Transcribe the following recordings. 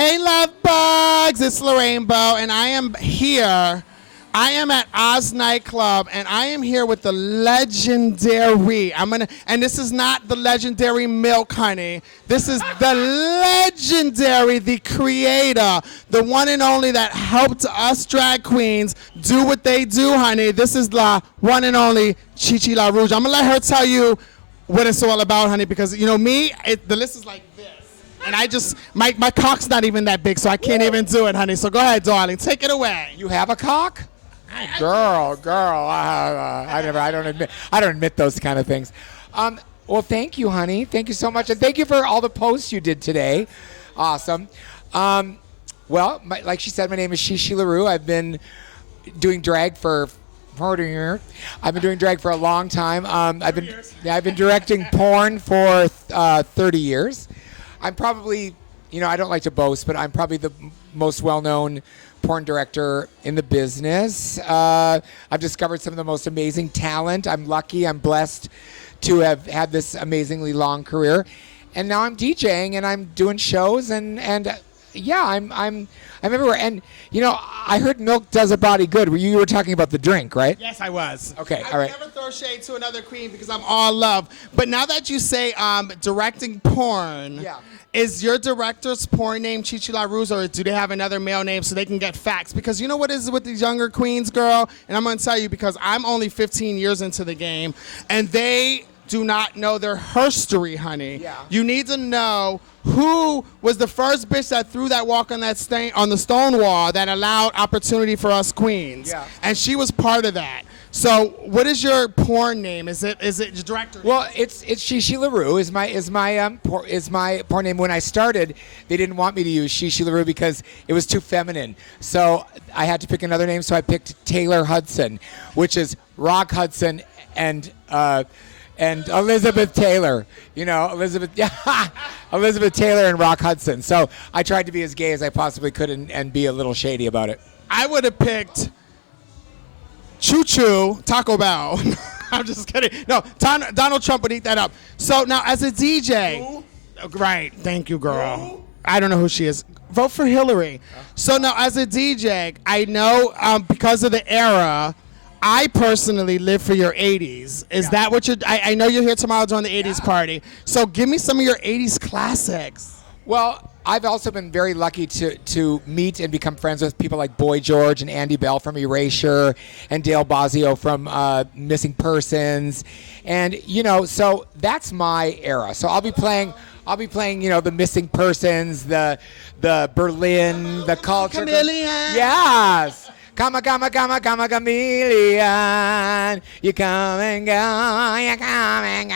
Hey, love bugs, it's LaRainbow, and I am here. I am at Oz Nightclub, and I am here with the legendary. And this is not the legendary milk, honey. This is the legendary, the creator, the one and only that helped us drag queens do what they do, honey. This is the one and only Chi Chi LaRue. I'm gonna let her tell you what it's all about, honey, because you know me, the list is like this. And I just, my cock's not even that big, so I can't even do it, honey. So go ahead, darling, take it away. You have a cock? Girl, I don't admit those kind of things. Well, thank you, honey. Thank you so much, and thank you for all the posts you did today. Awesome. Well, like she said, my name is Chi Chi LaRue. I've been doing drag for 40 years. I've been doing drag for a long time. I've been directing porn for 30 years. I'm probably, I don't like to boast, but I'm probably the most well-known porn director in the business. I've discovered some of the most amazing talent. I'm lucky, I'm blessed to have had this amazingly long career. And now I'm DJing and I'm doing shows and yeah, I'm everywhere. And I heard milk does a body good. You were talking about the drink, right? Yes, I was. Okay, I all right. would never throw shade to another queen because I'm all love. But now that you say directing porn, yeah. Is your director's porn name Chi Chi LaRue, or do they have another male name so they can get facts? Because you know what is with these younger queens, girl? And I'm going to tell you because I'm only 15 years into the game, and they do not know their history, honey. Yeah. You need to know who was the first bitch that threw that walk on that on the stone wall that allowed opportunity for us queens. Yeah. And she was part of that. So, what is your porn name? Is it your director? Well, it's Chi Chi LaRue is my porn name. When I started, they didn't want me to use Chi Chi LaRue because it was too feminine. So I had to pick another name. So I picked Taylor Hudson, which is Rock Hudson and Elizabeth Taylor. Elizabeth Taylor and Rock Hudson. So I tried to be as gay as I possibly could and be a little shady about it. I would have picked Choo Choo Taco Bell. I'm just kidding. No, Donald Trump would eat that up. So now as a DJ, right? Thank you, girl. Who? I don't know who she is. Vote for Hillary. So now as a DJ, I know because of the era, I personally live for your 80s. Is that what you're? I know you're here tomorrow during the 80s party. So give me some of your 80s classics. Well, I've also been very lucky to meet and become friends with people like Boy George and Andy Bell from Erasure and Dale Bozzio from Missing Persons. And, so that's my era. So I'll be playing, the Missing Persons, the Berlin, the Culture. Chameleon. Yes. Come a chameleon. You come and go, you come and go.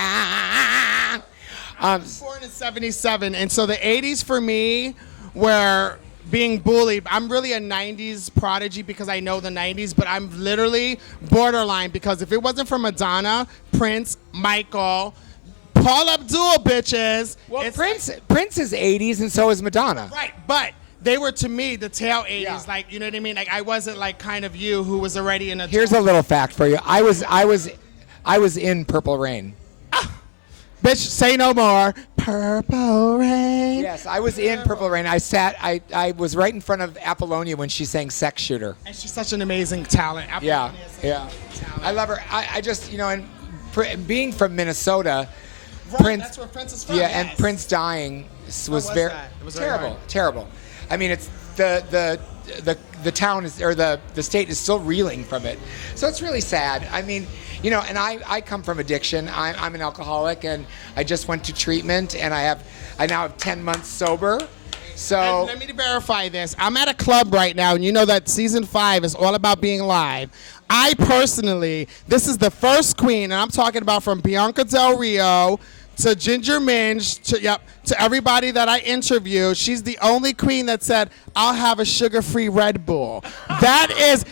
I was born in 77, and so the 80s for me were being bullied. I'm really a 90s prodigy because I know the 90s, but I'm literally borderline because if it wasn't for Madonna, Prince, Michael, Paul Abdul, bitches. Well, Prince is 80s, and so is Madonna. Right, but they were, to me, the tail 80s. Like, you know what I mean? Like, I wasn't like kind of you who was already in a... Here's a little fact for you. I was in Purple Rain. Bitch, say no more. Purple Rain. Yes, I was in Purple Rain. I was right in front of Apollonia when she sang Sex Shooter. And she's such an amazing talent. Yeah. I love her. I just, and being from Minnesota, right, Prince. That's where Prince is from. Yeah, yes. And Prince dying was very terrible. Terrible. I mean, it's the town is, or the state is still reeling from it. So it's really sad. I mean, and I come from addiction. I'm an alcoholic, and I just went to treatment, and I now have 10 months sober. So and let me verify this. I'm at a club right now, and you know that season 5 is all about being live. I personally, this is the first queen, and I'm talking about from Bianca Del Rio to Ginger Minge, to everybody that I interviewed. She's the only queen that said, I'll have a sugar-free Red Bull. That is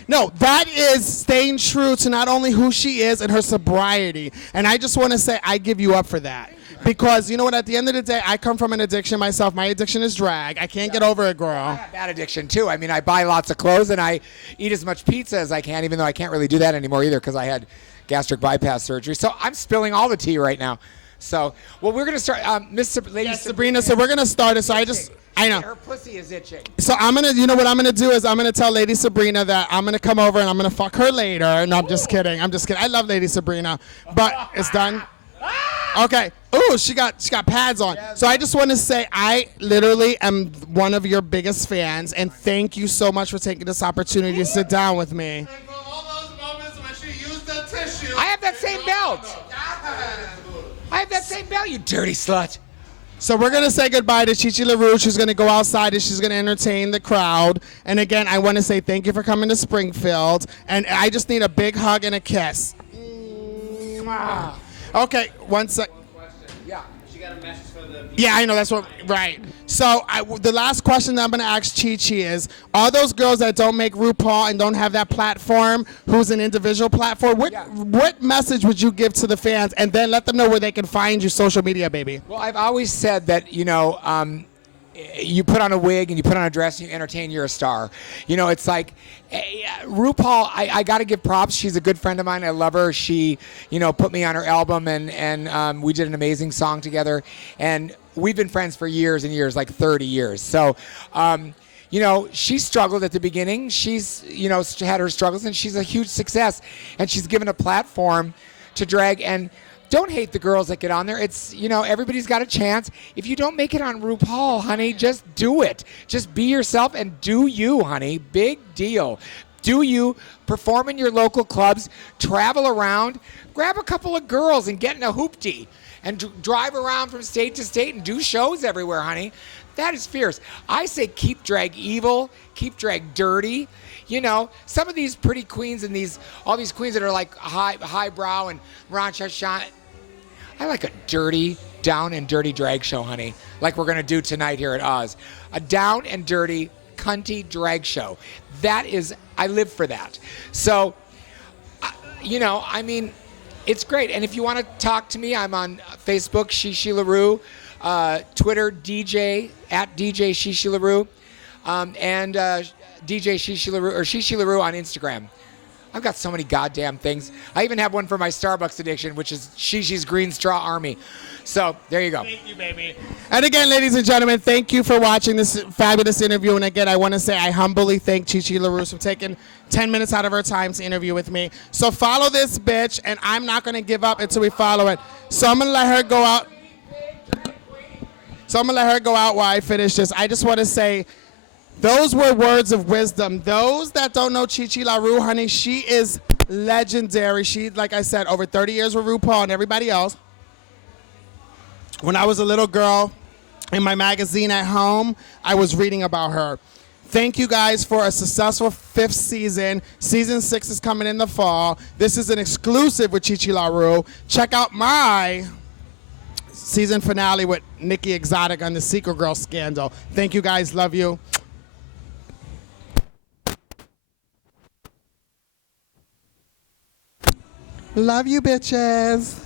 staying true to not only who she is and her sobriety. And I just want to say I give you up for that. Because you know what, at the end of the day, I come from an addiction myself. My addiction is drag. I can't get over it, girl. I have that addiction too. I mean, I buy lots of clothes and I eat as much pizza as I can, even though I can't really do that anymore either because I had gastric bypass surgery. So I'm spilling all the tea right now. So, well, we're going to start, Miss Lady Sabrina, so we're going to start it. So I just, I know. Her pussy is itching. So you know what I'm gonna do is I'm gonna tell Lady Sabrina that I'm gonna come over and I'm gonna fuck her later. No, I'm just kidding. I'm just kidding. I love Lady Sabrina, but it's done. Okay. Ooh, she got pads on. So I just want to say I literally am one of your biggest fans, and thank you so much for taking this opportunity to sit down with me. And for all those moments when she used the tissue. I have that same belt. I have that same belt, you dirty slut. So we're going to say goodbye to Chi Chi LaRue. She's going to go outside and she's going to entertain the crowd. And again, I want to say thank you for coming to Springfield. And I just need a big hug and a kiss. Okay, one sec. Yeah. She got a message for the. Yeah, I know, that's what, right. So the last question that I'm going to ask Chi Chi is, all those girls that don't make RuPaul and don't have that platform, who's an individual platform, what message would you give to the fans? And then let them know where they can find you social media, baby. Well, I've always said that, you put on a wig and you put on a dress and you entertain, you're a star. It's like RuPaul, I got to give props. She's a good friend of mine. I love her. She, put me on her album and we did an amazing song together. And we've been friends for years and years, like 30 years. So, she struggled at the beginning. She's, had her struggles and she's a huge success. And she's given a platform to drag. And don't hate the girls that get on there. It's, everybody's got a chance. If you don't make it on RuPaul, honey, just do it. Just be yourself and do you, honey. Big deal. Do you. Perform in your local clubs. Travel around. Grab a couple of girls and get in a hoopty. And drive around from state to state and do shows everywhere, honey. That is fierce. I say keep drag evil. Keep drag dirty. Some of these pretty queens and all these queens that are like highbrow and Rancha. I like a dirty, down and dirty drag show, honey, like we're going to do tonight here at Oz. A down and dirty, cunty drag show. I live for that. So, it's great. And if you want to talk to me, I'm on Facebook, Chi Chi LaRue, Twitter, DJ, at DJ Chi Chi LaRue, and DJ Chi Chi LaRue, or Chi Chi LaRue on Instagram. I've got so many goddamn things. I even have one for my Starbucks addiction, which is Chi Chi's Green Straw Army. So there you go. Thank you, baby. And again, ladies and gentlemen, thank you for watching this fabulous interview. And again, I want to say I humbly thank Chi Chi LaRue for taking 10 minutes out of her time to interview with me. So follow this bitch, and I'm not going to give up until we follow it. So I'm going to let her go out. While I finish this. I just want to say, those were words of wisdom. Those that don't know Chi Chi LaRue, honey, she is legendary. She, like I said, over 30 years with RuPaul and everybody else. When I was a little girl, in my magazine at home, I was reading about her. Thank you guys for a successful 5th season. Season 6 is coming in the fall. This is an exclusive with Chi Chi LaRue. Check out my season finale with Nikki Exotic on the Secret Girl scandal. Thank you guys. Love you. Love you, bitches.